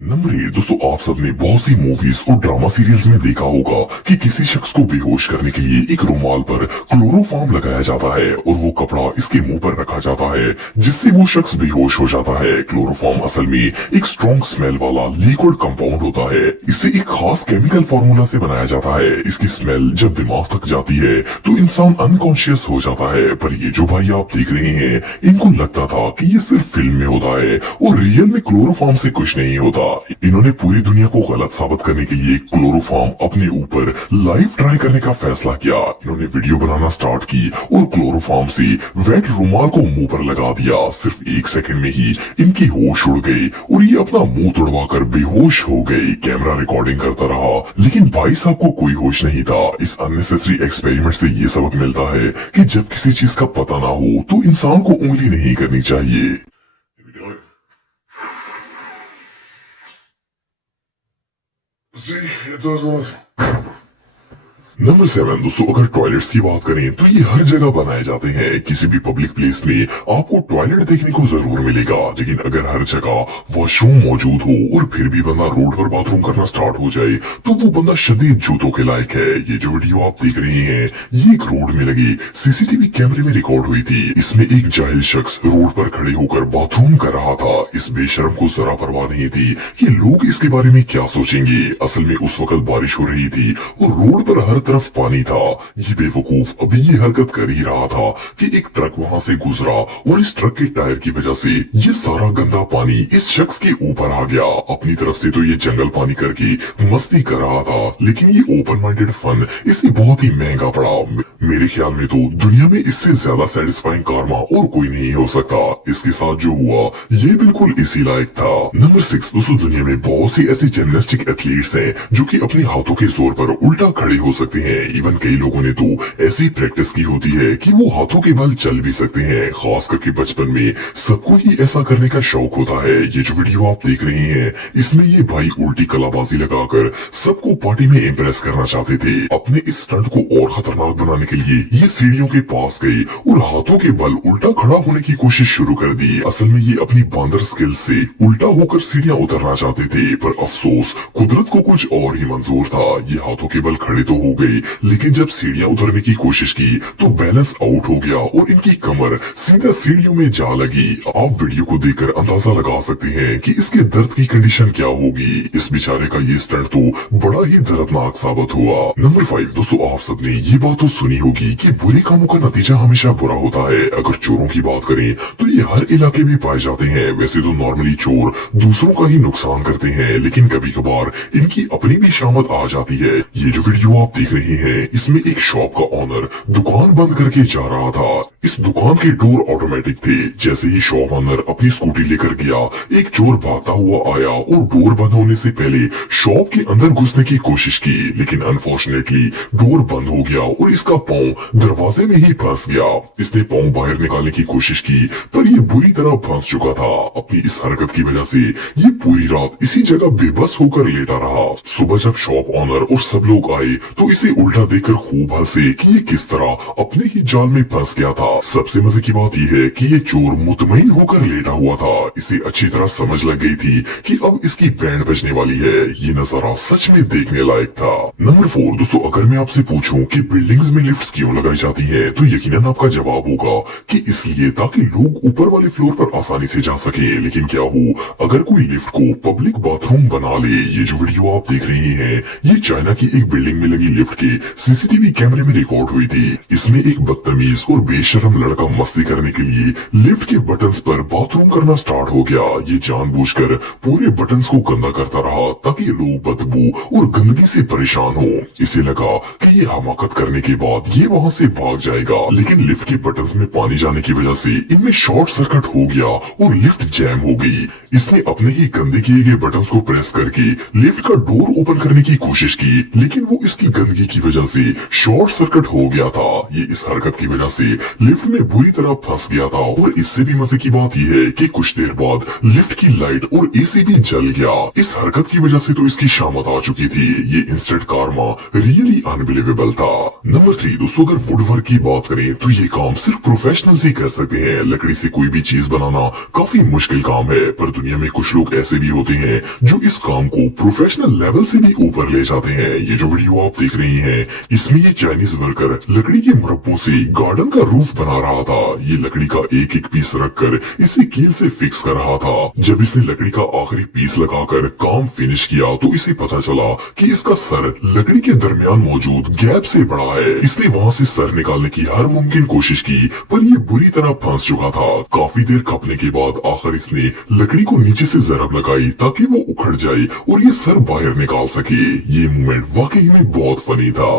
Number 8 दोस्तों, आप सबने बहुत सी मूवीज और ड्रामा सीरियल्स में देखा होगा कि किसी शख्स को बेहोश करने के लिए एक रुमाल पर क्लोरोफॉर्म लगाया जाता है और वो कपड़ा इसके मुंह पर रखा जाता है जिससे वो शख्स बेहोश हो जाता है। क्लोरोफॉर्म असल में एक स्ट्रॉन्ग स्मेल वाला लिक्विड कंपाउंड होता है। इसे एक खास केमिकल फॉर्मूला से बनाया जाता है। इसकी स्मेल जब दिमाग तक जाती है तो इंसान अनकॉन्शियस हो जाता है। पर ये जो भाई आप देख रहे हैं, इनको लगता था कि ये सिर्फ फिल्म में होता है और रियल में क्लोरोफॉर्म से कुछ नहीं होता। इन्होंने पूरी दुनिया को गलत साबित करने के लिए क्लोरोफॉर्म अपने ऊपर लाइव ट्राई करने का फैसला किया। इन्होंने वीडियो बनाना स्टार्ट की और क्लोरोफॉर्म से वेट रुमाल को मुंह पर लगा दिया। सिर्फ 1 सेकंड में ही इनकी होश उड़ गई और ये अपना मुंह तुड़वा कर बेहोश हो गई। कैमरा रिकॉर्डिंग करता रहा लेकिन भाई साहब को कोई होश नहीं था। इस अननेसेसरी एक्सपेरिमेंट से ये सबक मिलता है कि जब किसी चीज का पता ना हो तो इंसान को उंगली नहीं करनी चाहिए। See, it doesn't. नंबर 7 दोस्तों, अगर टॉयलेट्स की बात करें तो ये हर जगह बनाए जाते हैं। किसी भी पब्लिक प्लेस में आपको टॉयलेट देखने को जरूर मिलेगा, लेकिन अगर हर जगह वॉशरूम मौजूद हो और फिर भी बंदा रोड पर बाथरूम करना स्टार्ट हो जाए तो वो बंदा शदीद जूतों के लायक है। ये जो वीडियो आप देख रहे हैं ये एक रोड में लगी सीसीटीवी कैमरे में रिकॉर्ड हुई थी। इसमें एक जाहिल शख्स रोड पर खड़े होकर बाथरूम कर रहा था। इस बेशरम को जरा परवाह नहीं थी कि लोग इसके बारे में क्या सोचेंगे। असल में उस वक्त बारिश हो रही थी और रोड पर हर तरफ पानी था। ये बेवकूफ अभी ये हरकत कर ही रहा था कि एक ट्रक वहां से गुजरा और इस ट्रक के टायर की वजह से ये सारा गंदा पानी इस शख्स के ऊपर आ गया। अपनी तरफ से तो ये जंगल पानी करके मस्ती कर रहा था, लेकिन ये ओपन माइंडेड फन इसे बहुत ही महंगा पड़ा। मेरे ख्याल में तो दुनिया में इससे ज्यादा सेटिस्फाइंग कारमा और कोई नहीं हो सकता। इसके साथ जो हुआ ये बिल्कुल इसी लायक था। नंबर 6 दोस्तों, दुनिया में बहुत सी ऐसी जिम्नास्टिक एथलीट्स हैं जो कि अपने हाथों के जोर पर उल्टा खड़े हो सकते हैं। इवन कई लोगों ने तो ऐसी प्रैक्टिस की होती है कि वो हाथों के बल चल भी सकते हैं। खास करके बचपन में सबको ही ऐसा करने का शौक होता है। ये जो वीडियो आप देख रहे हैं इसमें ये भाई उल्टी कलाबाजी लगाकर सबको पार्टी में इम्प्रेस करना चाहते थे। अपने इस स्टंट को और खतरनाक बनाने के लिए ये सीढ़ियों के पास गई और हाथों के बल उल्टा खड़ा होने की कोशिश शुरू कर दी। असल में ये अपनी बांदर स्किल से उल्टा होकर सीढ़ियां उतरना चाहते थे, पर अफसोस कुदरत को कुछ और ही मंजूर था। ये हाथों के बल खड़े तो हो गए, लेकिन जब सीढ़ियां उतरने की कोशिश की तो बैलेंस आउट हो गया और इनकी कमर सीधा सीढ़ियों में जा लगी। आप वीडियो को देखकर अंदाजा लगा सकते हैं कि इसके दर्द की कंडीशन क्या होगी। इस बेचारे का ये स्टंट तो बड़ा ही दर्दनाक साबित हुआ। नंबर 5 दोस्तों, आप सबने ये बात तो सुनी होगी कि बुरे कामों का नतीजा हमेशा बुरा होता है। अगर चोरों की बात करें तो ये हर इलाके में पाए जाते हैं। वैसे तो नॉर्मली चोर दूसरों का ही नुकसान करते हैं, लेकिन कभी कभार इनकी अपनी भी शामत आ जाती है। ये जो वीडियो आप देख रहे हैं इसमें एक शॉप का ऑनर दुकान बंद करके जा रहा था। इस दुकान के डोर ऑटोमेटिक थे। जैसे ही शॉप ऑनर अपनी स्कूटी लेकर गया, एक चोर भागता हुआ आया और डोर बंद होने से पहले शॉप के अंदर घुसने की कोशिश की, लेकिन अनफॉर्चुनेटली डोर बंद हो गया और इसका पांव दरवाजे में ही फंस गया। इसने पांव बाहर निकालने की कोशिश की पर ये बुरी तरह फंस चुका था। अपनी इस हरकत की वजह से ये पूरी रात इसी जगह बेबस होकर लेटा रहा। सुबह जब शॉप ऑनर और सब लोग आए तो इसे उल्टा देखकर खूब हंसे कि ये किस तरह अपने ही जाल में फंस गया था। सबसे मजे की बात यह है कि ये चोर मुतमईन होकर लेटा हुआ था। इसे अच्छी तरह समझ लग गई थी कि अब इसकी बैंड बजने वाली है। ये नजारा सच में देखने लायक था। नंबर 4 दोस्तों, अगर मैं आपसे पूछूं कि बिल्डिंग्स में लिफ्ट्स क्यों लगाई जाती हैं, तो यकीनन आपका जवाब होगा कि इसलिए ताकि लोग ऊपर वाले फ्लोर पर आसानी से जा सके। लेकिन क्या हो अगर कोई लिफ्ट को पब्लिक बाथरूम बना ले। ये जो वीडियो आप देख रहे हैं ये चाइना की एक बिल्डिंग में लगी लिफ्ट के सीसीटीवी कैमरे में रिकॉर्ड हुई थी। इसमें एक बदतमीज और बेशरम लड़का मस्ती करने के लिए लिफ्ट के बटन्स पर बाथरूम करना स्टार्ट हो गया। ये जानबूझकर पूरे बटन्स को गंदा करता रहा ताकि लोग बदबू और गंदगी से परेशान हो। इसे लगा कि ये हमाकत करने के बाद ये वहां से भाग जाएगा, लेकिन लिफ्ट के बटन्स में पानी जाने की वजह से इनमें शॉर्ट सर्किट हो गया और लिफ्ट जैम हो गई। इसने अपने ही गंदे किए गए बटन्स को प्रेस करके लिफ्ट का डोर ओपन करने की कोशिश की, लेकिन वो इसकी गंदगी लगी की वजह से शॉर्ट सर्किट हो गया था। ये इस हरकत की वजह से लिफ्ट में बुरी तरह फंस गया था। और इससे भी मजे की बात यह है कि कुछ देर बाद लिफ्ट की लाइट और एसी भी जल गया। इस हरकत की वजह से तो इसकी शामत आ चुकी थी। ये इंस्टेंट कारमा रियली अनबिलीवेबल था। नंबर 3 दोस्तों, अगर वुड वर्क की बात करें तो ये काम सिर्फ प्रोफेशनल्स ही कर सकते हैं। लकड़ी से कोई भी चीज बनाना काफी मुश्किल काम है, पर दुनिया में कुछ लोग ऐसे भी होते हैं जो इस काम को प्रोफेशनल लेवल से भी ऊपर ले जाते हैं। ये जो वीडियो आप देख रही हैं, इसमें ये चाइनीज वर्कर लकड़ी के मुरब्बों से गार्डन का रूफ बना रहा था। ये लकड़ी का एक एक पीस रखकर इसे कील से फिक्स कर रहा था। जब इसने लकड़ी का आखिरी पीस लगाकर काम फिनिश किया तो इसे पता चला कि इसका सर लकड़ी के दरमियान मौजूद गैप से बड़ा है। इसने वहाँ से सर निकालने की हर मुमकिन कोशिश की, पर ये बुरी तरह फंस चुका था। काफी देर खपने के बाद आखिर इसने लकड़ी को नीचे से जरब लगाई ताकि वो उखड़ जाए और ये सर बाहर निकाल सके। ये मोमेंट वाकई में बहुत फनी था।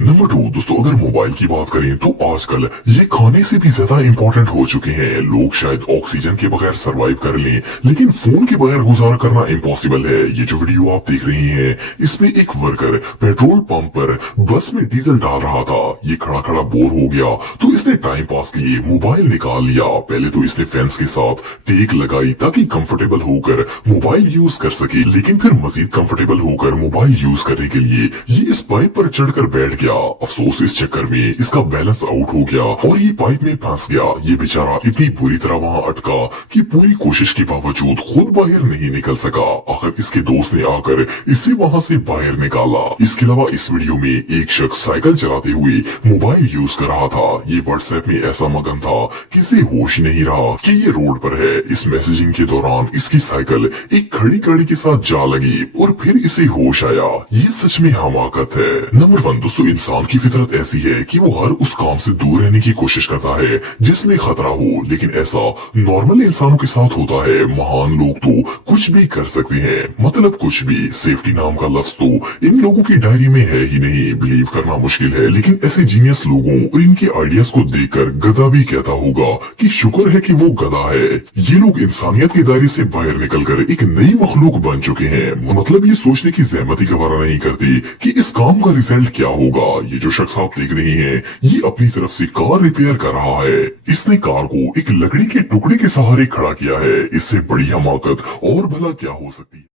नंबर 2 दोस्तों, अगर मोबाइल की बात करें तो आजकल ये खाने से भी ज्यादा इंपॉर्टेंट हो चुके हैं। लोग शायद ऑक्सीजन के बगैर सरवाइव कर लें, लेकिन फोन के बगैर गुजारा करना इम्पॉसिबल है। ये जो वीडियो आप देख रही हैं, इसमें एक वर्कर पेट्रोल पंप पर बस में डीजल डाल रहा था। ये खड़ा खड़ा बोर हो गया तो इसने टाइम पास के लिए मोबाइल निकाल लिया। पहले तो इसने फैंस के साथ टेक लगाई ताकि कंफर्टेबल होकर मोबाइल यूज कर सके, लेकिन फिर मजीद कंफर्टेबल होकर मोबाइल यूज करने के लिए ये इस पाइप पर चढ़कर बैठ गया। अफसोस इस चक्कर में इसका बैलेंस आउट हो गया और ये पाइप में फंस गया। ये बेचारा इतनी बुरी तरह वहाँ अटका कि पूरी कोशिश के बावजूद खुद बाहर नहीं निकल सका। आखिर इसके दोस्त ने आकर इसे वहाँ से बाहर निकाला। इसके अलावा इस वीडियो में एक शख्स साइकिल चलाते हुए मोबाइल यूज कर रहा था। ये व्हाट्सएप में ऐसा मगन था कि इसे होश ही नहीं रहा कि ये रोड पर है। इस मैसेजिंग के दौरान इसकी साइकिल एक खड़ी गाड़ी के साथ जा लगी और फिर इसे होश आया। ये सच में हमाकत है। नंबर 1 दोस्तों, इंसान की फितरत ऐसी है कि वो हर उस काम से दूर रहने की कोशिश करता है जिसमें खतरा हो, लेकिन ऐसा नॉर्मल इंसानों के साथ होता है। महान लोग तो कुछ भी कर सकते हैं, मतलब कुछ भी। सेफ्टी नाम का लफ्ज तो इन लोगों की डायरी में है ही नहीं। बिलीव करना मुश्किल है, लेकिन ऐसे जीनियस लोगों और इनके आइडियाज को देखकर गधा भी कहता होगा कि शुक्र है कि वो गधा है। ये लोग इंसानियत के दायरे से बाहर निकलकर एक नई मखलूक बन चुके हैं। मतलब ये सोचने की जहमत ही गवारा नहीं करती कि इस काम का रिजल्ट क्या होगा। ये जो शख्स आप देख रहे हैं, ये अपनी तरफ से कार रिपेयर कर रहा है। इसने कार को एक लकड़ी के टुकड़े के सहारे खड़ा किया है। इससे बड़ी हमाकत और भला क्या हो सकती है।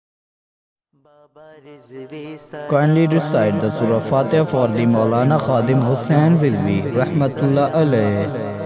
Kindly recite the Surah Fatiha for the Maulana Khadim Hussain Rizvi Rahmatullah alayh.